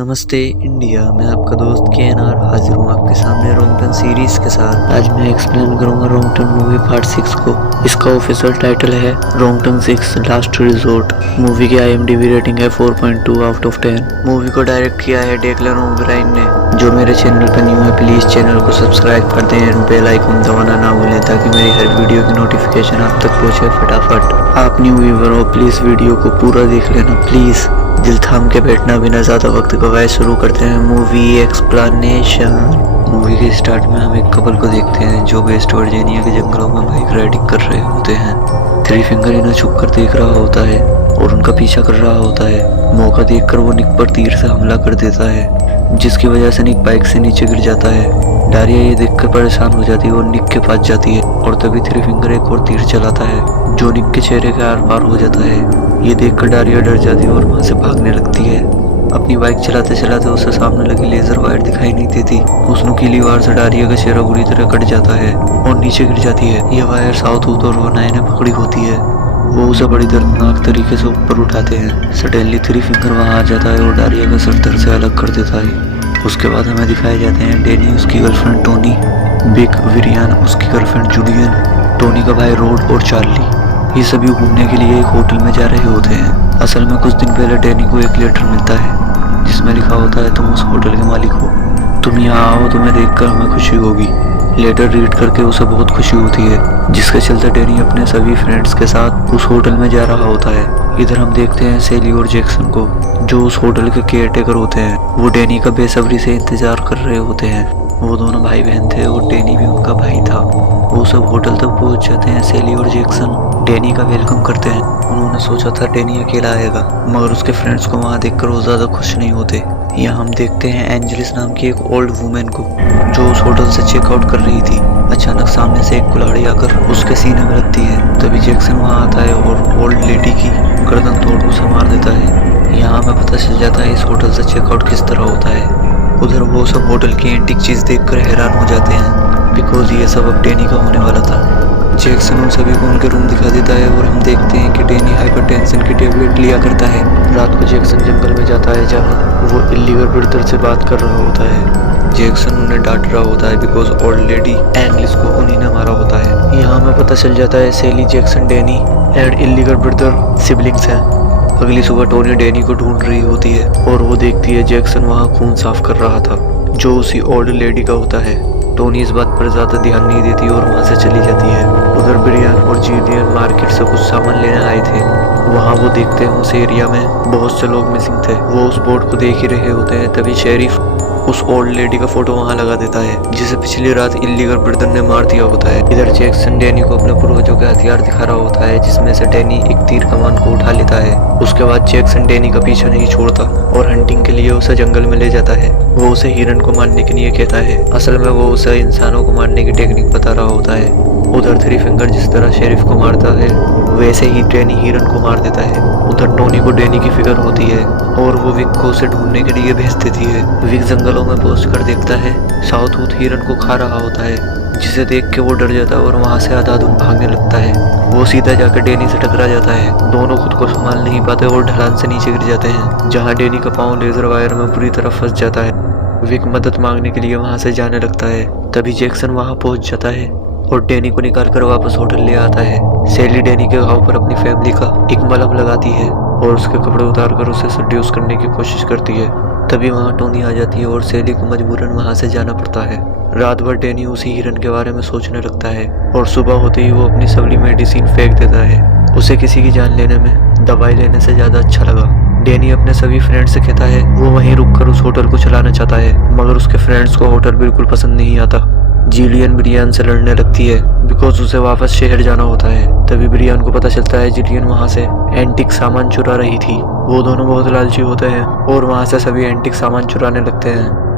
नमस्ते इंडिया, मैं आपका दोस्त KNR हाजिर हूँ आपके सामने रोंगटन सीरीज के साथ। आज मैं एक्सप्लेन करूँगा रोंगटन मूवी पार्ट 6 को। इसका ऑफिशियल टाइटल है रोंगटन 6 लास्ट रिजोर्ट। मूवी की IMDb रेटिंग है 4.2 आउट ऑफ 10। मूवी को डायरेक्ट किया है डेक्लन ओब्रायन ने। जो मेरे चैनल पर न्यू है प्लीज चैनल को सब्सक्राइब कर दें एंड बेल आइकन दबाना ना भूलें ताकि मेरी हर वीडियो की नोटिफिकेशन आप तक पहुँचे फटाफट। आप न्यू व्यूअर हो, प्लीज वीडियो को पूरा देख लेना प्लीज। दिल थाम के बैठना बिना ज्यादा वक्त गवाए शुरू करते हैं मूवी एक्सप्लेनेशन। मूवी के स्टार्ट में हम एक कपल को देखते हैं जो वेस्ट वर्जीनिया के जंगलों में बाइक राइडिंग कर रहे होते हैं। थ्री फिंगर इन्हें छुप कर देख रहा होता है और उनका पीछा कर रहा होता है। मौका देखकर वो निक पर तीर से हमला कर देता है जिसकी वजह से निक बाइक से नीचे गिर जाता है। डारिया ये देखकर परेशान हो जाती है और निक के पास जाती है और तभी थ्री फिंगर एक और तीर चलाता है जो निक के चेहरे के आर पार हो जाता है। ये देखकर डारिया डर जाती है और वहां से भागने लगती है। अपनी बाइक चलाते चलाते उसे सामने लगी लेजर वायर दिखाई नहीं देती। उस नुकीली वायर से डारिया का चेहरा बुरी तरह कट जाता है और नीचे गिर जाती है। यह वायर साउथवुड और रोनाई ने पकड़ी होती है। वो उसे बड़ी दर्दनाक तरीके से ऊपर उठाते हैं। सडनली थ्री फिंगर वहां आ जाता है और डारिया का सर धड़ से अलग कर देता है। उसके बाद हमें दिखाए जाते हैं डेनी, उसकी गर्लफ्रेंड टोनी, बिग, विरियान, उसकी गर्लफ्रेंड जूलियन, टोनी का भाई रोड और चार्ली। ये सभी घूमने के लिए एक होटल में जा रहे होते हैं। असल में कुछ दिन पहले डेनी को एक लेटर मिलता है जिसमें लिखा होता है तुम उस होटल के मालिक हो, तुम यहाँ आओ, तुम्हें देखकर हमें खुशी होगी। लेटर रीड करके उसे बहुत खुशी होती है जिसके चलते डेनी अपने सभी फ्रेंड्स के साथ उस होटल में जा रहा होता है। इधर हम देखते हैं सेली और जैक्सन को जो उस होटल के केयर टेकर होते हैं। वो डेनी का बेसब्री से इंतजार कर रहे होते हैं। वो दोनों भाई बहन थे और डेनी भी उनका भाई था। वो सब होटल तक पहुंच जाते हैं। सेली और जैक्सन डेनी का वेलकम करते हैं। उन्होंने सोचा था डेनी अकेला आएगा मगर उसके फ्रेंड्स को वहां देखकर वो ज्यादा खुश नहीं होते। यहाँ हम देखते हैं एंजेलिस नाम की एक ओल्ड वुमेन को जो उस होटल से चेकआउट कर रही थी। अचानक सामने से एक कुल्हाड़ी आकर उसके सीने में लगती है। तभी जैक्सन वहां आता है और ओल्ड लेडी की गर्दन तोड़ उसे मार देता है। यहाँ हमें पता चल जाता है इस होटल से चेकआउट किस तरह होता है। उधर वो सब होटल की एंटीक चीज देखकर हैरान हो जाते हैं बिकॉज ये सब अब डेनी का होने वाला था। जैक्सन उन सभी को उनके रूम दिखा देता है और हम देखते हैं कि डेनी हाइपरटेंशन की टेबलेट लिया करता है। रात को जैक्सन जंगल में जाता है जहाँ वो इलीगल ब्रदर से बात कर रहा होता है। जैक्सन उन्हें डांट रहा होता है बिकॉज ओल्ड लेडी एंग्लिस को उन्हीं ने मारा होता है। यहाँ हमें पता चल जाता है Sally, Jackson, Denny and illegal brother siblings हैं। अगली सुबह टोनी डेनी को ढूंढ रही होती है और वो देखती है जैक्सन वहाँ खून साफ कर रहा था जो उसी ओल्ड लेडी का होता है। टोनी इस बात पर ज्यादा ध्यान नहीं देती और वहाँ से चली जाती है। उधर ब्रियान और जीलियन मार्केट से कुछ सामान लेने आए थे। वहाँ वो देखते हैं उस एरिया में बहुत से लोग मिसिंग थे। वो उस बोर्ड को देख ही रहे होते हैं तभी शेरिफ उस ओल्ड लेडी का फोटो वहाँ लगा देता है जिसे पिछली रात इलीगल ब्रदर ने मार दिया होता है। इधर जैक्सन डेनी को अपने पूर्वजों के हथियार दिखा रहा होता है जिसमें से डेनी एक तीर कमान को उठा लेता है। उसके बाद जैक्सन डेनी का पीछा नहीं छोड़ता और हंटिंग के लिए उसे जंगल में ले जाता है। वो उसे हिरन को मारने के लिए कहता है। असल में वो उसे इंसानों को मारने की टेक्निक बता रहा होता है। उधर थ्री फिंगर जिस तरह शेरिफ को मारता है वैसे ही डेनी हिरन को मार देता है। उधर टोनी को डेनी की फिक्र होती है और वो विक को उसे ढूंढने के लिए भेज देती है। विक जंगलों में पहुंचकर देखता है साउथवुड हिरन को खा रहा होता है जिसे देख के वो डर जाता है और वहां से अंधाधुंध भागने लगता है। वो सीधा जाकर डेनी से टकरा जाता है। दोनों खुद को संभाल नहीं पाते और ढलान से नीचे गिर जाते हैं जहाँ डेनी का पाँव लेजर वायर में बुरी तरह फंस जाता है। विक मदद मांगने के लिए वहां से जाने लगता है। तभी जैक्सन वहां पहुंच जाता है और डेनी को निकाल कर वापस होटल ले आता है। सेली डेनी के घाव पर अपनी फैमिली का एक मलहम लगाती है और उसके कपड़े उतार कर उसे सड्यूस करने की कोशिश करती है। तभी वहाँ टोनी आ जाती है और सेली को मजबूरन वहाँ से जाना पड़ता है। रात भर डेनी उसी हिरन के बारे में सोचने लगता है और सुबह होते ही वो अपनी सभी मेडिसिन फेंक देता है। उसे किसी की जान लेने में दवाई लेने से ज्यादा अच्छा लगा। डेनी अपने सभी फ्रेंड्स से कहता है वो वहीं रुककर उस होटल को चलाना चाहता है मगर उसके फ्रेंड्स को होटल बिल्कुल पसंद नहीं आता। जिलियन ब्रियान से लड़ने लगती है बिकॉज उसे वापस शहर जाना होता है। तभी ब्रियान को पता चलता है जिलियन वहां से एंटिक सामान चुरा रही थी। वो दोनों बहुत लालची होते हैं और वहां से सभी एंटिक सामान चुराने लगते हैं।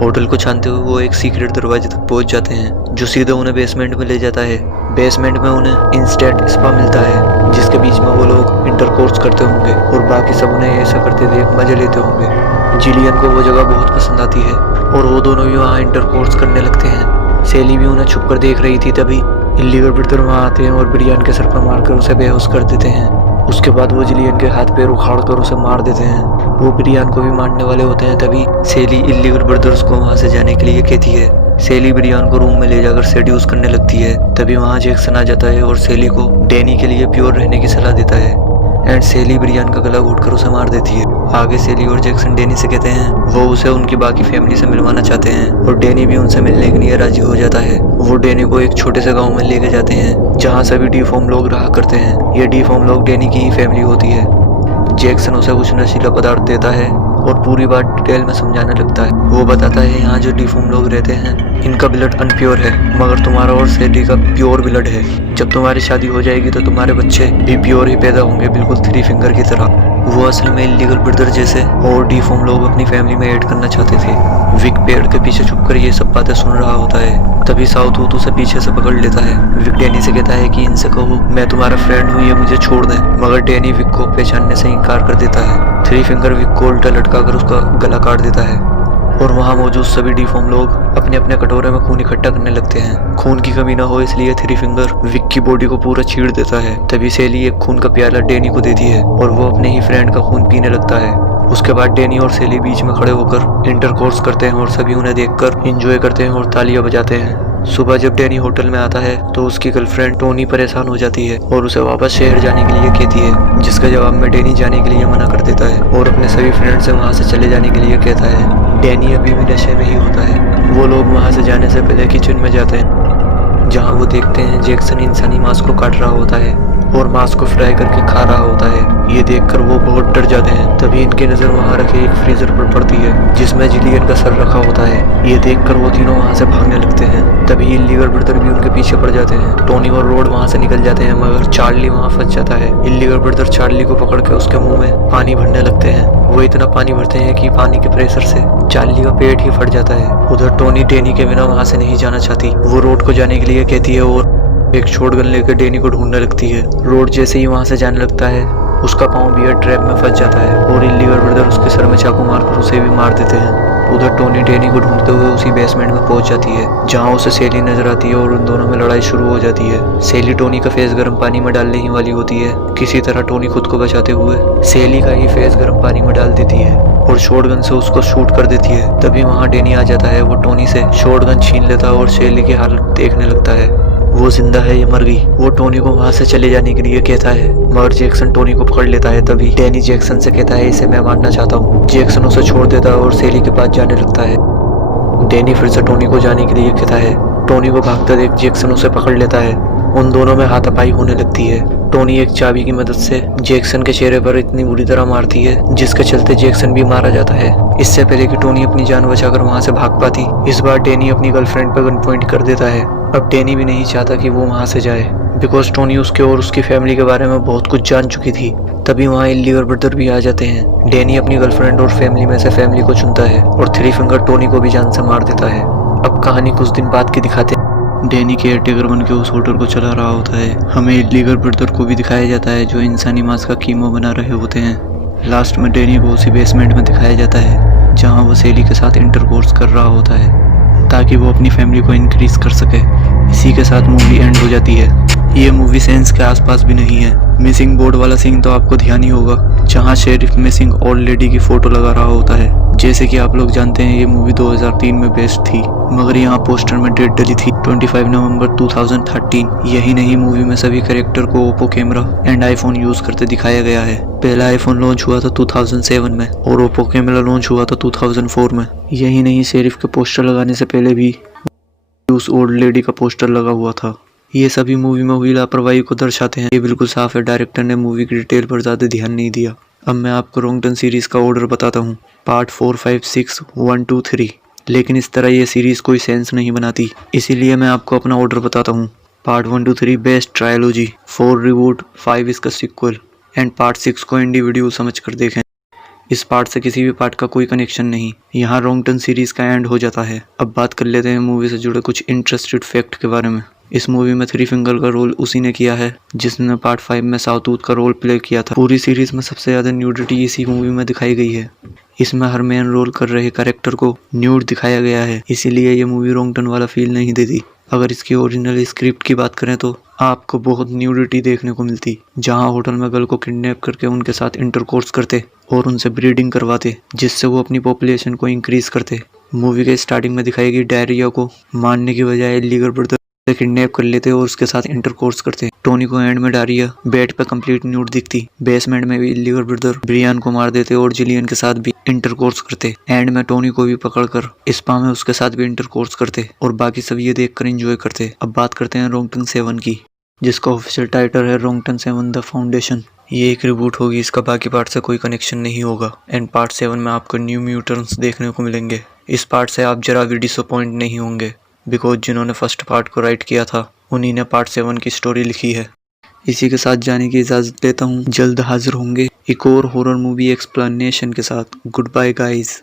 होटल को छानते हुए वो एक सीक्रेट दरवाजे तक पहुंच जाते हैं जो सीधे उन्हें बेसमेंट में ले जाता है। बेसमेंट में उन्हें इंस्टेंट स्पा मिलता है जिसके बीच में वो लोग इंटरकोर्स करते होंगे और बाकी सब उन्हें ऐसा करते देख मजे लेते होंगे। जिलियन को वो जगह बहुत पसंद आती है और वो दोनों भी वहाँ इंटरकोर्स करने लगते हैं। सेली भी उन्हें छुप कर देख रही थी। तभी इलीगल ब्रदर वहाँ आते हैं और ब्रियान के सर पर मारकर उसे बेहोश कर देते हैं। उसके बाद वो जिलियन के हाथ पैर उखाड़ कर उसे मार देते हैं। वो ब्रियान को भी मारने वाले होते हैं। तभी सेली इल्लीगल ब्रदर्स को वहाँ से जाने के लिए कहती है। सेली ब्रियान को रूम में ले जाकर सेड्यूस करने लगती है। तभी वहाँ जैक्सन आ जाता है और सेली को डैनी के लिए प्योर रहने की सलाह देता है। एंड सेली ब्रियान का गला घोटकर उसे मार देती है। आगे सेली और जैक्सन डैनी से कहते हैं वो उसे उनकी बाकी फैमिली से मिलवाना चाहते हैं और डैनी भी उनसे मिलने के लिए राजी हो जाता है। वो डैनी को एक छोटे से गांव में लेके जाते हैं जहां सभी डीफॉर्म लोग रहा करते हैं। ये डीफॉर्म लोग डैनी की ही फैमिली होती है। जैक्सन उसे कुछ नशीला पदार्थ देता है और पूरी बात डिटेल में समझाने लगता है। वो बताता है यहाँ जो डीफॉर्म लोग रहते हैं इनका ब्लड अनप्योर है, मगर तुम्हारा और सेली का प्योर ब्लड है। जब तुम्हारी शादी हो जाएगी तो तुम्हारे बच्चे भी प्योर ही पैदा होंगे, बिल्कुल थ्री फिंगर की तरह। वो असल में इल्लीगल ब्रदर जैसे और डीफॉर्म लोग अपनी फैमिली में ऐड करना चाहते थे। विक पेड़ के पीछे छुपकर ये सब बातें सुन रहा होता है। तभी साउथवुड उसे पीछे से पकड़ लेता है। विक डैनी से कहता है कि इनसे कहो मैं तुम्हारा फ्रेंड हूँ, ये मुझे छोड़ दें, मगर डैनी विक को पहचानने से इनकार कर देता है। थ्री फिंगर विक को उल्टा लटका कर उसका गला काट देता है और वहाँ मौजूद सभी डीफॉर्म लोग अपने अपने कटोरे में खून इकट्ठा करने लगते हैं। खून की कमी न हो इसलिए थ्री फिंगर विक की बॉडी को पूरा चीर देता है। तभी सेली एक खून का प्याला डैनी को देती है और वो अपने ही फ्रेंड का खून पीने लगता है। उसके बाद डैनी और सेली बीच में खड़े होकर इंटरकोर्स करते हैं और सभी उन्हें देखकर एंजॉय करते हैं और तालियां बजाते हैं। सुबह जब डैनी होटल में आता है तो उसकी गर्लफ्रेंड टोनी परेशान हो जाती है और उसे वापस शहर जाने के लिए कहती है, जिसका जवाब में डैनी जाने के लिए मना कर देता है और अपने सभी फ्रेंड से वहाँ से चले जाने के लिए कहता है। डैनी अभी भी नशे में ही होता है। वो लोग वहाँ से जाने से पहले किचन में जाते हैं जहाँ वो देखते हैं जैक्सन इंसानी मांस को काट रहा होता है और मांस को फ्राई करके खा रहा होता है। ये देखकर वो बहुत डर जाते हैं। तभी इनकी नज़र वहाँ रखे एक फ्रीजर पर पड़ती है जिसमें जिलियन का सर रखा होता है। ये देखकर वो तीनों वहाँ से भागने लगते हैं। तभी इल्लीगल ब्रदर भी उनके पीछे पड़ जाते हैं। टोनी और रोड वहाँ से निकल जाते हैं मगर चार्ली वहाँ फंस जाता है। इल्लीगल ब्रदर चार्ली को पकड़ के उसके मुंह में पानी भरने लगते हैं। वो इतना पानी भरते हैं कि पानी के प्रेशर से चार्ली का पेट ही फट जाता है। उधर टोनी डैनी के बिना वहाँ से नहीं जाना चाहती। वो रोड को जाने के लिए कहती है और एक शॉटगन लेकर डैनी को ढूंढने लगती है। रोड जैसे ही वहाँ से जाने लगता है उसका पाँव बियर ट्रैप में फंस जाता है और इल्लीगल ब्रदर उसके सर में चाकू मारकर उसे भी मार देते हैं। उधर टोनी डैनी को ढूंढते हुए उसी बेसमेंट में पहुंच जाती है जहां उसे सेली नजर आती है और उन दोनों में लड़ाई शुरू हो जाती है। सेली टोनी का फेस गर्म पानी में डालने ही वाली होती है। किसी तरह टोनी खुद को बचाते हुए सेली का ही फेस गर्म पानी में डाल देती है और शॉटगन से उसको शूट कर देती है। तभी वहाँ डैनी आ जाता है। वो टोनी से शॉटगन छीन लेता है और सेली की हालत देखने लगता है। वो जिंदा है या मर गई। वो टोनी को वहाँ से चले जाने के लिए कहता है मगर जैक्सन टोनी को पकड़ लेता है। तभी डैनी जैक्सन से कहता है इसे मैं मारना चाहता हूँ। जैक्सन उसे छोड़ देता है और सेली के पास जाने लगता है। डैनी फिर से टोनी को जाने के लिए कहता है। टोनी को भागता देख जैक्सन उसे पकड़ लेता है। उन दोनों में हाथापाई होने लगती है। टोनी एक चाबी की मदद से जैक्सन के चेहरे पर इतनी बुरी तरह मारती है जिसके चलते जैक्सन भी मारा जाता है। इससे पहले कि टोनी अपनी जान बचाकर वहाँ से भाग पाती, इस बार डैनी अपनी गर्लफ्रेंड पर गन पॉइंट कर देता है। अब डैनी भी नहीं चाहता कि वो वहाँ से जाए बिकॉज टोनी उसके और उसकी फैमिली के बारे में बहुत कुछ जान चुकी थी। तभी वहाँ इल्लीगल ब्रदर भी आ जाते हैं। डैनी अपनी गर्लफ्रेंड और फैमिली में से फैमिली को चुनता है और थ्री फिंगर टोनी को भी जान से मार देता है। अब कहानी कुछ दिन बाद की दिखाते हैं। डैनी केयरटेकर बन के उस होटल को चला रहा होता है। हमें इल्लीगल ब्रदर को भी दिखाया जाता है जो इंसानी मांस का कीमा बना रहे होते हैं। लास्ट में डैनी को उसी बेसमेंट में दिखाया जाता है जहाँ वो सेली के साथ इंटरकोर्स कर रहा होता है ताकि वो अपनी फैमिली को इंक्रीज कर सके। इसी के साथ मूवी एंड हो जाती है। ये मूवी सेंस के आसपास भी नहीं है। मिसिंग बोर्ड वाला सीन तो आपको ध्यान ही होगा जहाँ शेरिफ मिसिंग ओल्ड लेडी की फोटो लगा रहा होता है। जैसे कि आप लोग जानते हैं ये मूवी 2003 में बेस्ड थी मगर यहाँ पोस्टर में डेट डली थी 25 नवंबर 2013। यही नहीं, मूवी में सभी कैरेक्टर को Oppo camera and iPhone use करते दिखाया गया है। पहला आईफोन लॉन्च हुआ था 2007 में और ओप्पो कैमरा लॉन्च हुआ था 2004 में। यही नहीं, शेरिफ के पोस्टर लगाने से पहले भी उस ओल्ड लेडी का पोस्टर लगा हुआ था। ये सभी मूवी में हुई लापरवाही को दर्शाते हैं। ये बिल्कुल साफ है, डायरेक्टर ने मूवी की डिटेल पर ज्यादा ध्यान नहीं दिया। अब मैं आपको रोंगटन सीरीज का ऑर्डर बताता हूँ, पार्ट 4, 5, 6, 1, 2, 3। लेकिन इस तरह ये सीरीज कोई सेंस नहीं बनाती, इसीलिए मैं आपको अपना ऑर्डर बताता हूँ। पार्ट 1, 2, 3 बेस्ट ट्रायलॉजी, 4 रिबूट, 5 इसका सीक्वल एंड पार्ट 6 को इंडिविजुअल समझ कर देखें। इस पार्ट से किसी भी पार्ट का कोई कनेक्शन नहीं। यहाँ रोंगटन सीरीज का एंड हो जाता है। अब बात कर लेते हैं मूवी से जुड़े कुछ इंटरेस्टेड फैक्ट के बारे में। इस मूवी में थ्री फिंगर का रोल उसी ने किया है जिसने पार्ट 5 में साउथवुड का रोल प्ले किया था। पूरी सीरीज में सबसे ज्यादा न्यूडिटी इसी मूवी में दिखाई गई है। इसमें हर मेन रोल कर रहे कैरेक्टर को न्यूड दिखाया गया है, इसीलिए ये मूवी रोंगटन वाला फील नहीं देती। अगर इसकी ओरिजिनल स्क्रिप्ट की बात करें तो आपको बहुत न्यूडिटी देखने को मिलती, जहां होटल में गर्ल को किडनैप करके उनके साथ इंटरकोर्स करते और उनसे ब्रीडिंग करवाते, जिससे वो अपनी पॉपुलेशन को इंक्रीज करते। मूवी के स्टार्टिंग में दिखाई गई डायरिया को मारने की बजाय इलीगल ब्रदर किडनैप कर लेते और उसके साथ इंटरकोर्स करते। टोनी को एंड में डायरिया बेड पे कंप्लीट न्यूड दिखती। बेसमेंट में भी इलीगल ब्रदर ब्रियान को मार देते और जिलियन के साथ भी इंटरकोर्स करते। एंड में टोनी को भी पकड़कर स्पा में उसके साथ भी इंटरकोर्स करते और बाकी सब ये देखकर एंजॉय करते। अब बात करते हैं रोंगटन 7 की, जिसका ऑफिशियल टाइटल है रोंगटन 7 द फाउंडेशन। ये एक रिबूट होगी, इसका बाकी पार्ट से कोई कनेक्शन नहीं होगा। एंड पार्ट 7 में आपको न्यू म्यूटेंट्स देखने को मिलेंगे। इस पार्ट से आप जरा भी डिसअपॉइंट नहीं होंगे, बिकॉज जिन्होंने फर्स्ट पार्ट को राइट किया था उन्हीं ने पार्ट 7 की स्टोरी लिखी है। इसी के साथ जाने की इजाजत लेता हूँ, जल्द हाजिर होंगे एक और हॉरर मूवी एक्सप्लेनेशन के साथ। Good bye guys.